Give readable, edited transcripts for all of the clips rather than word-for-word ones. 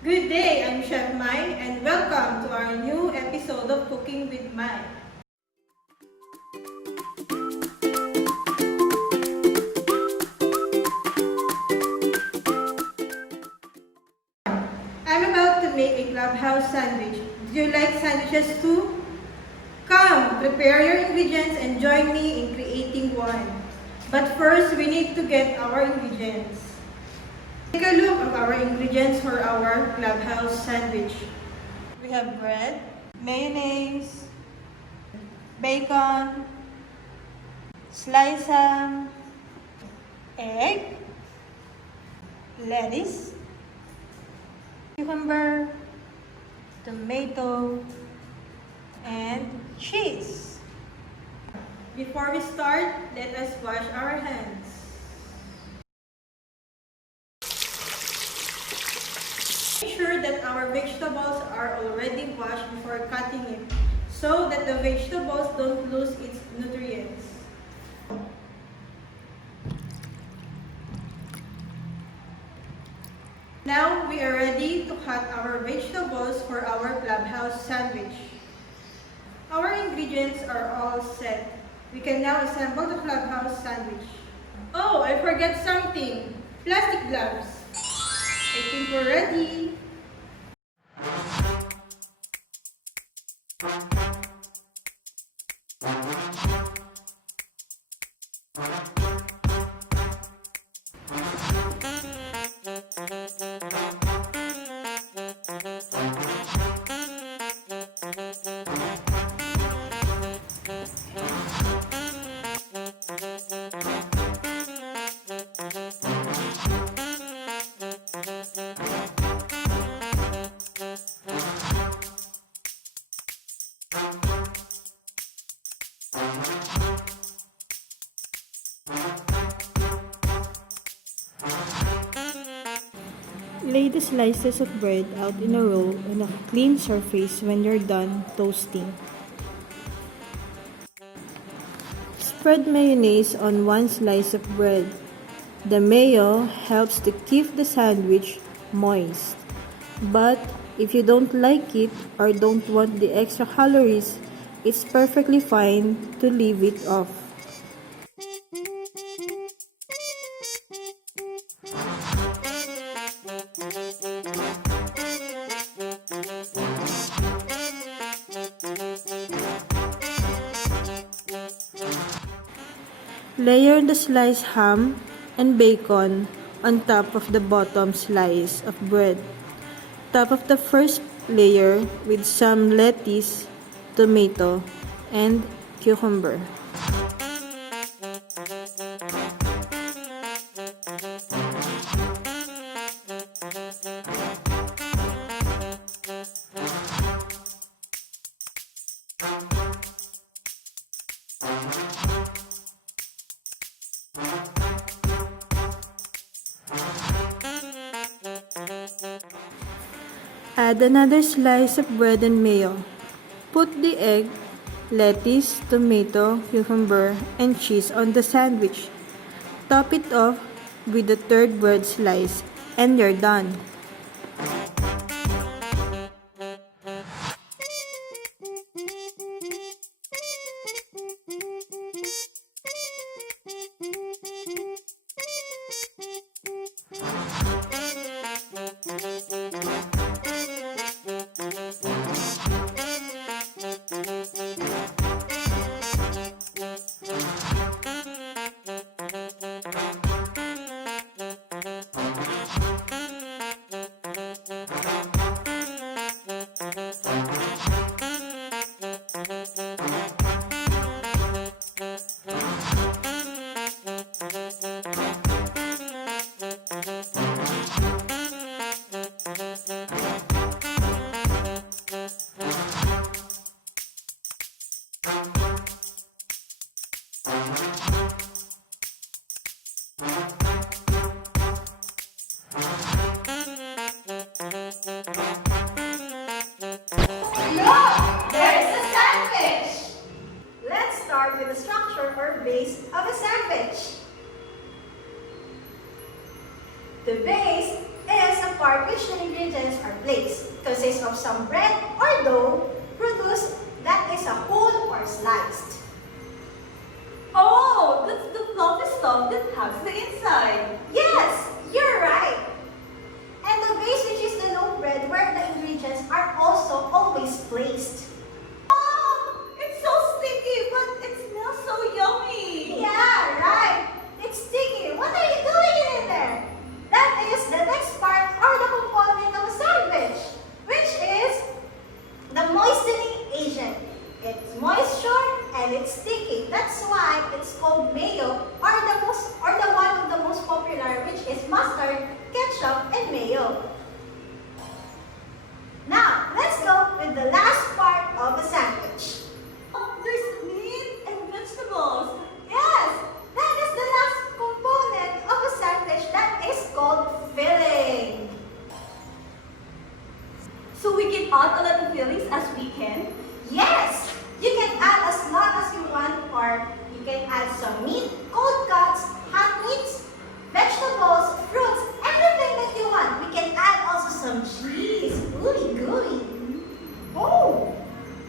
Good day, I'm Chef Mai and welcome to our new episode of Cooking with Mai. I'm about to make a clubhouse sandwich. Do you like sandwiches too? Come, prepare your ingredients and join me in creating one. But first, we need to get our ingredients. Take a look at our ingredients for our clubhouse sandwich. We have bread, mayonnaise, bacon, sliced ham, egg, lettuce, cucumber, tomato, and cheese. Before we start, let us wash our hands. Make sure that our vegetables are already washed before cutting it so that the vegetables don't lose its nutrients. Now we are ready to cut our vegetables for our clubhouse sandwich. Our ingredients are all set. We can now assemble the clubhouse sandwich. Oh, I forgot something. Plastic gloves. I think we're ready. Lay the slices of bread out in a row on a clean surface when you're done toasting. Spread mayonnaise on one slice of bread. The mayo helps to keep the sandwich moist. But if you don't like it or don't want the extra calories, it's perfectly fine to leave it off. Layer the sliced ham and bacon on top of the bottom slice of bread. Top of the first layer with some lettuce, tomato, and cucumber. Add another slice of bread and mayo. Put the egg, lettuce, tomato, cucumber, and cheese on the sandwich. Top it off with the third bread slice, and you're done. base of a sandwich. The base is a part which the ingredients are placed consists of some bread or dough produced that is a whole or sliced. Oh, that's the fluffy stuff that hugs the inside. Yes, you're right. And the base, which is the loaf bread where the ingredients are also always placed. Oh, it's so sticky, but it smells so yummy. Yeah, right. It's sticky. What are you doing in there? That is the next part or the component of a sandwich, which is the moistening agent. It's moisture and it's sticky. That's why it's called mayo or the one of the most popular, which is mustard, ketchup, and mayo. Now, let's go with the last part of a sandwich. Oh, there's meat and vegetables. Yes, that is the last component of a sandwich that is called filling. So we can add a lot of fillings as we can. Yes, you can add as lot as you want, or you can add some meat, cold cuts, hot meats, vegetables, fruits, anything that you want. We can add also some cheese. Gooey, gooey. Oh,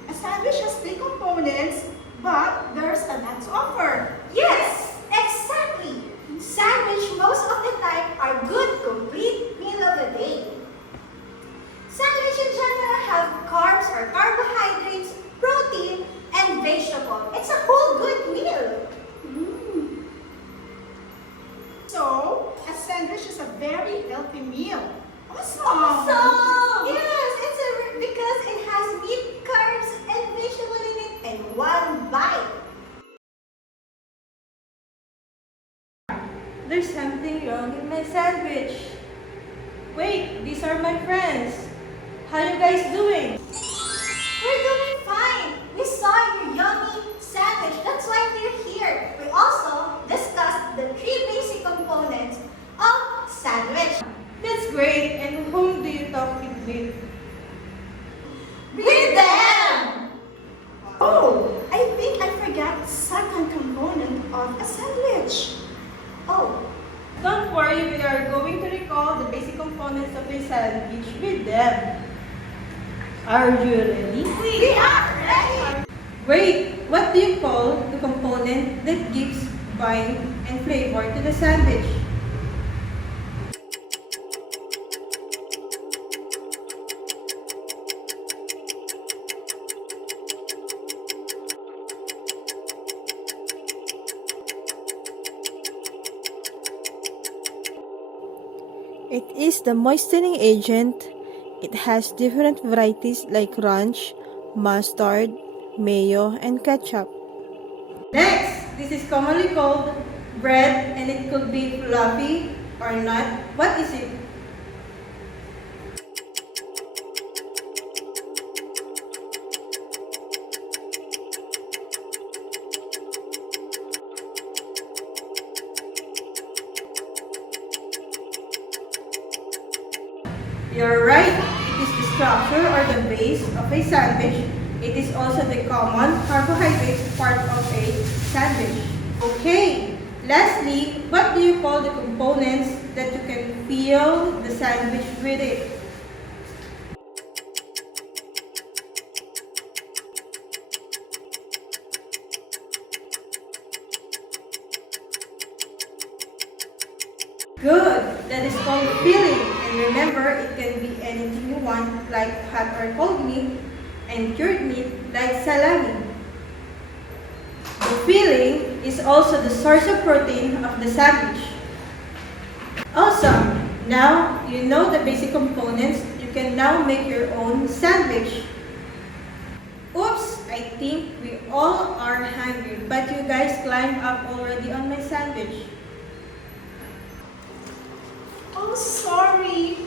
a sandwich has three components, but there's a lot to offer. Yes, exactly. Sandwich most of the time are good, complete meal of the day. Sandwich in general have carbs or carbohydrates, protein, and vegetable. It's a whole good meal. So, a sandwich is a very healthy meal. Awesome! Awesome! Yes, because it has meat, carbs, and vegetable in it in one bite. There's something wrong in my sandwich. Wait, these are my friends. How you guys doing? We're doing fine. We saw your yummy sandwich. That's why we're here. We also discussed the three basic components of sandwich. That's great. And whom do you talk with? With them! Oh, I think I forgot the second component of a sandwich. Oh, Don't worry, we are going to recall the basic components of a sandwich with them. Are you ready? we are ready. Wait, what do you call the component that gives bite and flavor to the sandwich? It is the moistening agent. It has different varieties like ranch, mustard, mayo, and ketchup. Next, this is commonly called bread and it could be fluffy or not. What is it? You're right. It is the structure or the base of a sandwich. It is also the common carbohydrates part of a sandwich. Okay. Lastly, what do you call the components that you can fill the sandwich with it? Good. That is called filling. And remember, it can be anything you want, like hot or cold meat, and cured meat, like salami. The filling is also the source of protein of the sandwich. Awesome! Now, you know the basic components. You can now make your own sandwich. Oops! I think we all are hungry, but you guys climbed up already on my sandwich. Oh, sorry.